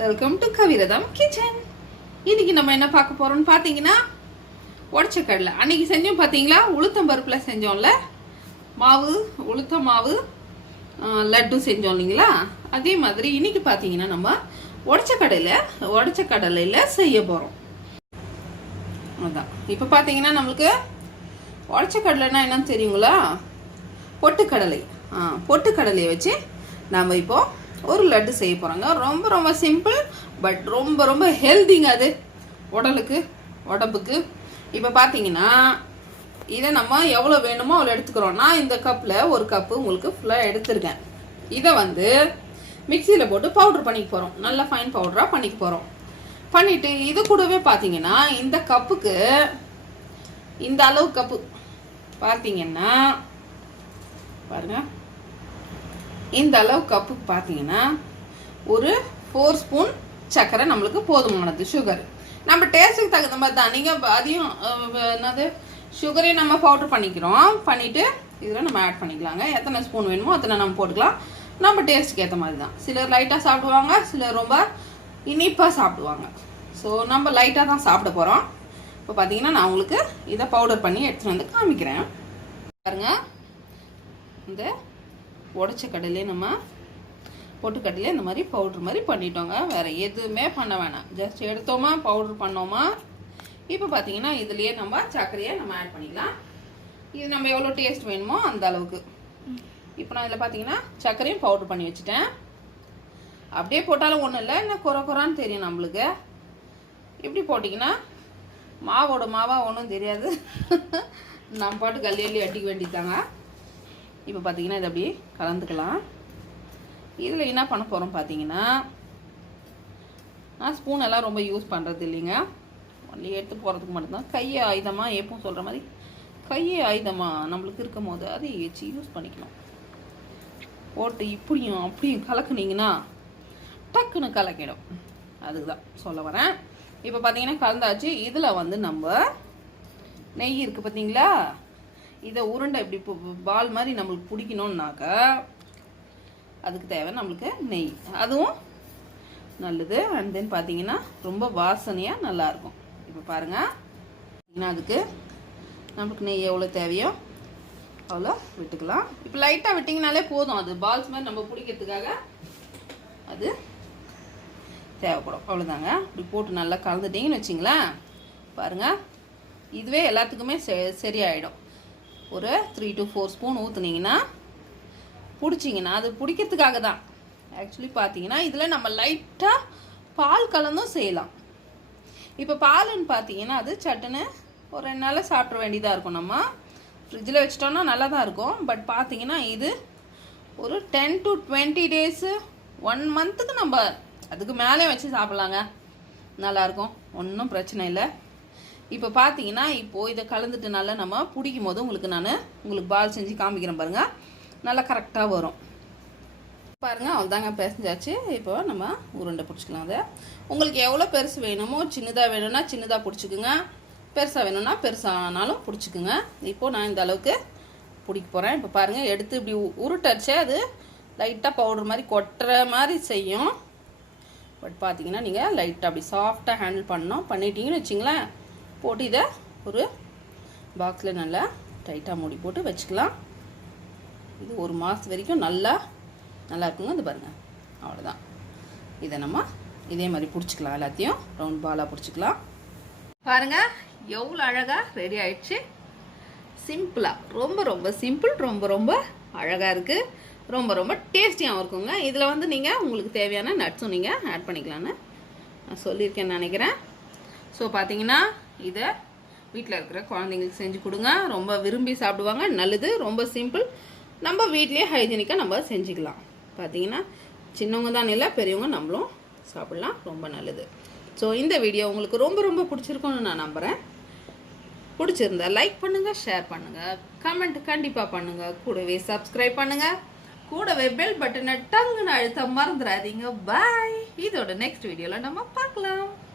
Welcome to கவிரதம் kitchen. இன்னைக்கு நம்ம என்ன பார்க்க போறோம்னு பாத்தீங்கன்னா உடச்சக்கடலை. அன்னைக்கு செஞ்சோம் பாத்தீங்களா, உளுத்தம் பருப்புல செஞ்சோம்ல மாவு, உளுத்த மாவு லட்டு செஞ்சோம் இல்லைங்களா. அதே மாதிரி இன்னைக்கு பாத்தீங்கன்னா நம்ம உடச்சக்கடலையில செய்ய போறோம். அதான் இப்ப பாத்தீங்கன்னா நம்மளுக்கு உடச்சக்கடலைன்னா என்னன்னு தெரியுங்களா? பொட்டுக்கடலை. பொட்டுக்கடலையை வச்சு நம்ம இப்போ ஒரு லட்டு செய்ய போகிறாங்க. ரொம்ப ரொம்ப சிம்பிள், பட் ரொம்ப ரொம்ப ஹெல்திங்க. அது உடம்புக்கு. இப்போ பார்த்தீங்கன்னா இதை நம்ம எவ்வளோ வேணுமோ அவ்வளோ எடுத்துக்கிறோம். நான் இந்த கப்பில் ஒரு கப்பு உங்களுக்கு ஃபுல்லாக எடுத்துருக்கேன். இதை வந்து மிக்சியில் போட்டு பவுட்ரு பண்ணிக்க போகிறோம். நல்லா ஃபைன் பவுடராக பண்ணிக்க போகிறோம். பண்ணிவிட்டு இது கூடவே பார்த்தீங்கன்னா இந்த கப்புக்கு இந்த அளவு கப்பு பார்த்தீங்கன்னா பாருங்க, இந்த அளவு கப்பு பார்த்தீங்கன்னா ஒரு 4 ஸ்பூன் சர்க்கரை நம்மளுக்கு போதுமானது. சுகர் நம்ம டேஸ்ட்டுக்கு தகுந்த மாதிரி தான். நீங்கள் அதையும் என்னது சுகரையும் நம்ம பவுட்ரு பண்ணிக்கிறோம். பண்ணிவிட்டு இதில் நம்ம ஆட் பண்ணிக்கலாங்க. எத்தனை ஸ்பூன் வேணுமோ அத்தனை நம்ம போட்டுக்கலாம். நம்ம டேஸ்ட்டுக்கு ஏற்ற மாதிரி தான். சிலர் லைட்டாக சாப்பிடுவாங்க, சிலர் ரொம்ப இனிப்பாக சாப்பிடுவாங்க. ஸோ நம்ம லைட்டாக தான் சாப்பிட போகிறோம். இப்போ பார்த்தீங்கன்னா நான் உங்களுக்கு இதை பவுடர் பண்ணி எடுத்துகிட்டு வந்து காமிக்கிறேன். பாருங்க, இந்த உடச்ச கடலையே நம்ம பொட்டுக்கடலையே இந்த மாதிரி பவுட்ரு மாதிரி பண்ணிட்டோங்க. வேறு எதுவுமே பண்ண வேணாம். ஜஸ்ட் எடுத்தோமா பவுட்ரு பண்ணோமா. இப்போ பார்த்தீங்கன்னா இதுலேயே நம்ம சர்க்கரையை நம்ம ஆட் பண்ணிக்கலாம். இது நம்ம எவ்வளோ டேஸ்ட் வேணுமோ அந்த அளவுக்கு. இப்போ நான் இதில் பார்த்தீங்கன்னா சர்க்கரையும் பவுட்ரு பண்ணி வச்சுட்டேன். அப்படியே போட்டாலும் ஒன்றும் இல்லை, இன்னும் குறான்னு தெரியும் நம்மளுக்கு. இப்படி போட்டிங்கன்னா மாவோட மாவாக ஒன்றும் தெரியாது. நம்ம பாட்டு கல்லியல்லி அட்டிக்க வேண்டியதாங்க. இப்போ பார்த்தீங்கன்னா இதை அப்படியே கலந்துக்கலாம். இதில் என்ன பண்ண போகிறோம் பார்த்தீங்கன்னா, நான் ஸ்பூன் எல்லாம் ரொம்ப யூஸ் பண்ணுறது இல்லைங்க. ஒன்லி எடுத்து போகிறதுக்கு மட்டும்தான். கையை ஆயுதமாக எப்பவும் சொல்கிற மாதிரி கையை ஆயுதமாக நம்மளுக்கு இருக்கும் போது அதை வச்சு யூஸ் பண்ணிக்கணும். போட்டு இப்படியும் அப்படியும் கலக்குனீங்கன்னா டக்குன்னு கலக்கிடும். அதுக்கு தான் சொல்ல வரேன். இப்போ பார்த்தீங்கன்னா கலந்தாச்சு. இதில் வந்து நம்ம நெய் இருக்குது பார்த்தீங்களா, இதை உருண்டை இப்படி பால் மாதிரி நம்மளுக்கு பிடிக்கணுன்னாக்கா அதுக்கு தேவை நம்மளுக்கு நெய். அதுவும் நல்லது. அண்ட் தென் பார்த்தீங்கன்னா ரொம்ப வாசனையாக நல்லாயிருக்கும். இப்போ பாருங்கள், அதுக்கு நம்மளுக்கு நெய் எவ்வளோ தேவையோ அவ்வளோ விட்டுக்கலாம். இப்போ லைட்டாக விட்டிங்கனாலே போதும். அது பால்ஸ் மாதிரி நம்ம பிடிக்கிறதுக்காக அது தேவைப்படும். அவ்வளோதாங்க. இப்படி போட்டு நல்லா கலந்துட்டிங்கன்னு வச்சிங்களேன். பாருங்கள், இதுவே எல்லாத்துக்குமே சரியாயிடும். ஒரு 3 to 4 ஸ்பூன் ஊற்றுனீங்கன்னா பிடிச்சிங்கன்னா அது பிடிக்கிறதுக்காக தான். ஆக்சுவலி பார்த்தீங்கன்னா இதில் நம்ம லைட்டாக பால் கலந்தும் செய்யலாம். இப்போ பாலுன்னு பார்த்தீங்கன்னா அது சட்டுன்னு ஒரு 2 நாளில் சாப்பிட வேண்டியதாக இருக்கும். நம்ம ஃப்ரிட்ஜில் வச்சிட்டோம்னா நல்லா தான் இருக்கும். பட் பார்த்தீங்கன்னா இது ஒரு 10 to 20 டேஸு 1 மந்த்துக்கு நம்ம அதுக்கு மேலே வச்சு சாப்பிட்லாங்க. நல்லாயிருக்கும், ஒன்றும் பிரச்சனை இல்லை. இப்போ பார்த்தீங்கன்னா இப்போது இதை கலந்துட்டு நல்லா நம்ம பிடிக்கும் போது உங்களுக்கு பால் செஞ்சு காமிக்கிறேன் பாருங்கள். நல்லா கரெக்டாக வரும் பாருங்கள். அவ்வளோதாங்க, பேசஞ்சாச்சு. இப்போ நம்ம உருண்டை பிடிச்சிக்கலாம். அதை உங்களுக்கு எவ்வளோ பெருசு வேணுமோ, சின்னதாக வேணும்னா சின்னதாக பிடிச்சிக்குங்க, பெருசாக வேணும்னா பெருசானாலும் பிடிச்சிக்குங்க. இப்போது நான் இந்த அளவுக்கு பிடிக்க போகிறேன். இப்போ பாருங்கள், எடுத்து இப்படி உருட்டடிச்சு அது லைட்டாக பவுடர் மாதிரி கொட்டுற மாதிரி செய்யும். பட் பார்த்தீங்கன்னா நீங்கள் லைட்டாக அப்படி சாஃப்டாக ஹேண்டில் பண்ணிட்டீங்கன்னு வச்சிங்களேன். போட்டு இதை ஒரு பாக்ஸில் நல்லா டைட்டாக மூடி போட்டு வச்சுக்கலாம். இது 1 மாதம் வரைக்கும் நல்லா இருக்குங்க. இது பாருங்கள், அவ்வளோதான். இதை நம்ம இதே மாதிரி பிடிச்சிக்கலாம். எல்லாத்தையும் ரவுண்ட் பாலாக பிடிச்சிக்கலாம். பாருங்கள் எவ்வளோ அழகாக ரெடி ஆயிடுச்சு. சிம்பிளாக, ரொம்ப ரொம்ப சிம்பிள், ரொம்ப ரொம்ப அழகாக இருக்குது. ரொம்ப ரொம்ப டேஸ்டியாகவும் இருக்குங்க. இதில் வந்து நீங்கள் உங்களுக்கு தேவையான நட்ஸும் நீங்கள் ஆட் பண்ணிக்கலான்னு நான் சொல்லியிருக்கேன்னு நினைக்கிறேன். ஸோ பார்த்தீங்கன்னா இதை வீட்டில் இருக்கிற குழந்தைங்களுக்கு செஞ்சு கொடுங்க. ரொம்ப விரும்பி சாப்பிடுவாங்க. நல்லது, ரொம்ப சிம்பிள். நம்ம வீட்லேயே ஹைஜீனிக்காக நம்ம செஞ்சுக்கலாம். பார்த்தீங்கன்னா சின்னவங்க தான் இல்லை, பெரியவங்க நம்மளும் சாப்பிட்லாம். ரொம்ப நல்லது. ஸோ இந்த வீடியோ உங்களுக்கு ரொம்ப ரொம்ப பிடிச்சிருக்குன்னு நான் நம்புகிறேன். பிடிச்சிருந்தா லைக் பண்ணுங்கள், ஷேர் பண்ணுங்கள், கமெண்ட் கண்டிப்பாக பண்ணுங்கள். கூடவே சப்ஸ்கிரைப் பண்ணுங்கள். கூடவே பெல் பட்டனை டங்குன்னு அழுத்த மறந்துடாதீங்க. பாய். இதோட நெக்ஸ்ட் வீடியோவில் நம்ம பார்க்கலாம்.